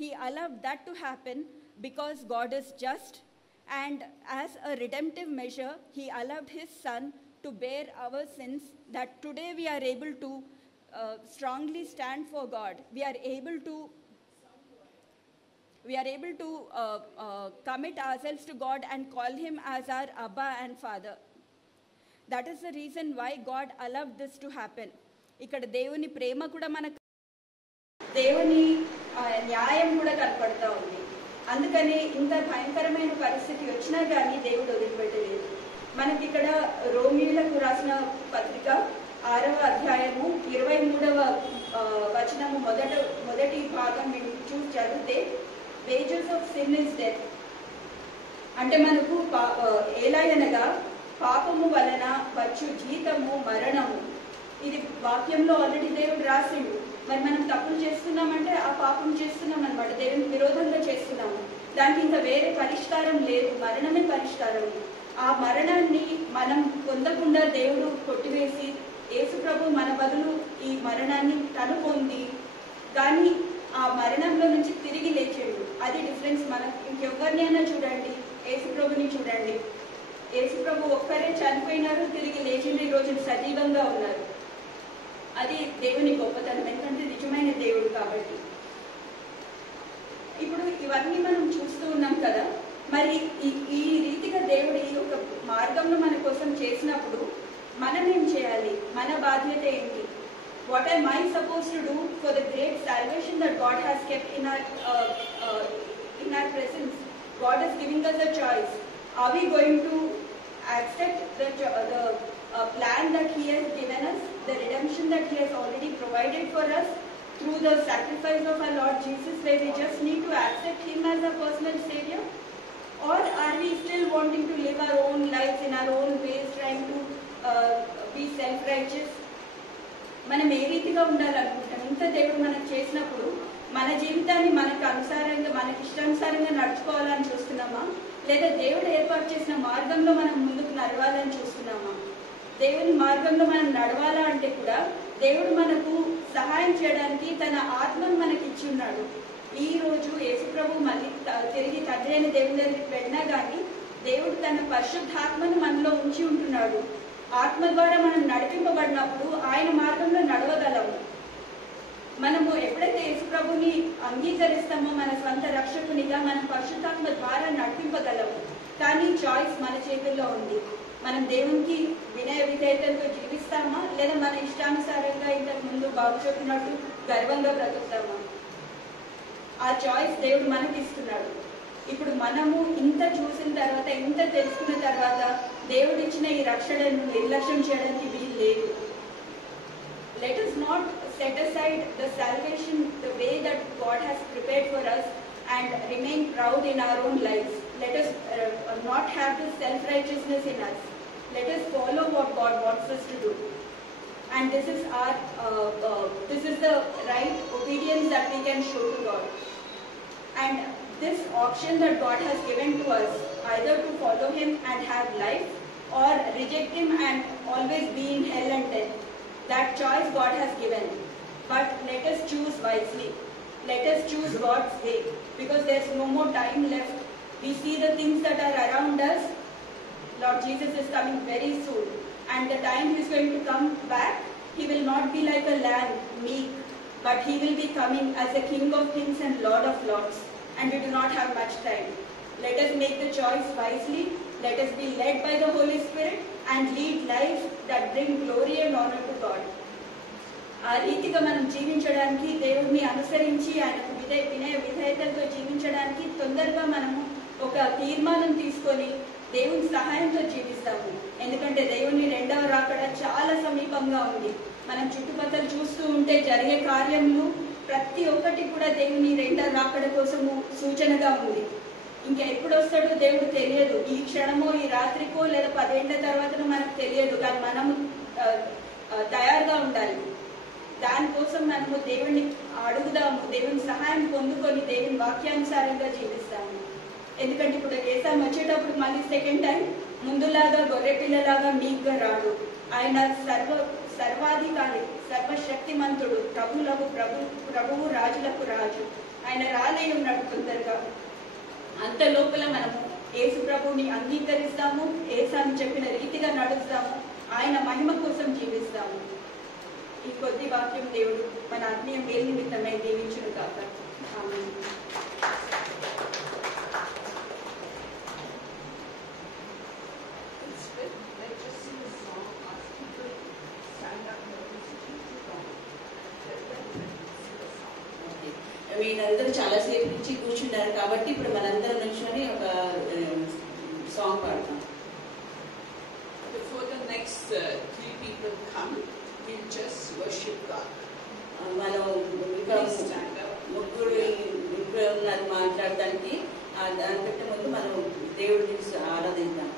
He allowed that to happen because God is just, and as a redemptive measure, He allowed His Son to bear our sins, that today we are able to strongly stand for God. We are able to commit ourselves to God and call Him as our Abba and Father. That is the reason why God allowed this to happen. ఇక్కడ దేవుని ప్రేమ కూడా మనకు, దేవుని న్యాయం కూడా కనపడతా ఉంది. అందుకని ఇంత భయంకరమైన పరిస్థితి వచ్చినా కానీ దేవుడు వదిలిపెట్టలేదు. మనకి ఇక్కడ రోమీయులకు రాసిన పత్రిక 6వ అధ్యాయము 23వ వచనము మొదటి భాగం మీరు చూసి చదివితే, wages of sin is death. అంటే మనకు ఎలాగనగా పాపము వలన వచ్చు జీతము మరణము. ఇది వాక్యంలో ఆల్రెడీ దేవుడు రాసిండు. మరి మనం తప్పులు చేస్తున్నామంటే ఆ పాపం చేస్తున్నాం అనమాట, దేవునికి విరోధంగా చేస్తున్నాము. దానికి ఇంకా వేరే పరిష్కారం లేదు, మరణమే పరిష్కారం. ఆ మరణాన్ని మనం పొందకుండా దేవుడు కొట్టివేసి యేసు ప్రభు మన బదులు ఈ మరణాన్ని తను పొంది, కానీ ఆ మరణంలో నుంచి తిరిగి లేచాడు. అది డిఫరెన్స్. మనం ఇంకెవరినైనా చూడండి, యేసు ప్రభుని చూడండి. యేసు ప్రభు ఒక్కరే చనిపోయినారు, తిరిగి లేచిండు, ఈ రోజు సజీవంగా ఉన్నారు. అది దేవుని గొప్పతనం, ఎందుకంటే నిజమైన దేవుడు కాబట్టి. ఇప్పుడు ఇవన్నీ మనం చూస్తూ ఉన్నాం కదా. మరి ఈ రీతిగా దేవుడు ఈ ఒక మార్గంలో మన కోసం చేసినప్పుడు మనం ఏం చేయాలి? మన బాధ్యత ఏంటి? What am I supposed to do for the great salvation that God has kept in our presence? God is giving us a choice. Are we going to accept the plan that He has given us, the redemption that He has already provided for us through the sacrifice of our Lord Jesus, where we just need to accept Him as our personal Savior? Or are we still wanting to live our own lives in our own ways, trying to be self-righteous? మనం ఏ రీతిగా ఉండాలనుకుంటాం? ఇంత దేవుడు మనకు చేసినప్పుడు మన జీవితాన్ని మనకు అనుసారంగా, మనకి ఇష్టానుసారంగా నడుచుకోవాలని చూస్తున్నామా, లేదా దేవుడు ఏర్పాటు చేసిన మార్గంలో మనం ముందుకు నడవాలని చూస్తున్నామా? దేవుని మార్గంలో మనం నడవాలా అంటే కూడా దేవుడు మనకు సహాయం చేయడానికి తన ఆత్మను మనకి ఇచ్చి ఉన్నాడు. ఈ రోజు యేసు ప్రభు మళ్ళీ తిరిగి తండ్రి అయిన దేవుని దగ్గరికి వెళ్ళినా కానీ దేవుడు తన పరిశుద్ధాత్మను మనలో ఉంచి ఉంటున్నాడు. ఆత్మ ద్వారా మనం నడిపింపబడినప్పుడు ఆయన మార్గంలో నడవగలము. మనము ఎప్పుడైతే యేసు ప్రభుని అంగీకరిస్తామో మన స్వంత రక్షకునిగా, మన పరిశుద్ధాత్మ ద్వారా నడిపింపగలము. కానీ చాయిస్ మన చేతుల్లో ఉంది. మనం దేవునికి వినయ విధేయతలతో జీవిస్తామా, లేదా మన ఇష్టానుసారంగా ఇంతకు ముందు బాగు చెప్పినట్టు గర్వంగా బ్రతుకుతామా? ఆ చాయిస్ దేవుడు మనకి ఇస్తున్నాడు. ఇప్పుడు మనము ఇంత చూసిన తర్వాత, ఇంత తెలుసుకున్న తర్వాత దేవుడు ఇచ్చిన ఈ రక్షణను నిర్లక్ష్యం చేయడానికి వీలు లేదు. Let us not set aside the salvation the way that God has prepared for us and remain proud in our own lives. Let us not have this self-righteousness in us. Let us follow what God wants us to do. And this is the right obedience that we can show to God. And this option that God has given to us, either to follow Him and have life, or reject Him and always be in hell and death, that choice God has given. But let us choose wisely. Let us choose God's way, because there's no more time left. We see the things that are around us. Lord Jesus is coming very soon, and the time He is going to come back, He will not be like a lamb, meek, but He will be coming as the King of Kings and Lord of Lords, and we do not have much time. Let us make the choice wisely. Let us be led by the Holy Spirit and lead lives that bring glory and honor to God. ఆ రీతిగా మనం జీవించడానికి, దేవుడిని అనుసరించి ఆయనకు వినయ విధేయతలతో జీవించడానికి తొందరగా మనము ఒక తీర్మానం తీసుకొని దేవుని సహాయంతో జీవిస్తాము. ఎందుకంటే దేవుని రెండవ రాకడ చాలా సమీపంగా ఉంది. మనం చుట్టుపక్కల చూస్తూ ఉంటే జరిగే కార్యములు ప్రతి ఒక్కటి కూడా దేవుని రెండవ రాకడ కోసము సూచనగా ఉంది. ఇంకా ఎప్పుడు వస్తాడో దేవుడు తెలియదు. ఈ క్షణమో, ఈ రాత్రికో, లేదా 10 ఏళ్ల తర్వాతనో మనకు తెలియదు. కానీ మనము తయారుగా ఉండాలి. దానికోసం మనము దేవుని అడుగుదాము, దేవుని సహాయం పొందుకొని దేవుని వాక్యానుసారంగా జీవిస్తాము. ఎందుకంటే ఇప్పుడు యేసు వచ్చేటప్పుడు మళ్ళీ సెకండ్ టైం ముందులాగా గొర్రె పిల్లలాగా మీగ్గా రాడు. ఆయన సర్వాధికారి, సర్వశక్తిమంతుడు, ప్రభువులకు ప్రభువు, రాజులకు రాజు. ఆయన రాలై ఉన్నాడు తొందరగా. అంత లోపల మనము యేసు ప్రభుని అంగీకరిస్తాము, యేసాను చెప్పిన రీతిగా నడుస్తాము, ఆయన మహిమ కోసం జీవిస్తాము. ఈ కొద్ది వాక్యం దేవుడు మన ఆత్మీయ మేలు నిమిత్తమై దీవించును కాక. ఆమేన్. మీరందరూ చాలాసేపు నుంచి కూర్చున్నారు కాబట్టి ఇప్పుడు మనందరం నుంచొని ఒక సాంగ్ పాడతాం. Before the next three people come, we'll just worship God. మనం ఇంకా ముగ్గురు ఉన్నారు మాట్లాడడానికి. దానికంటే ముందు మనం దేవుడిని ఆరాధిద్దాం.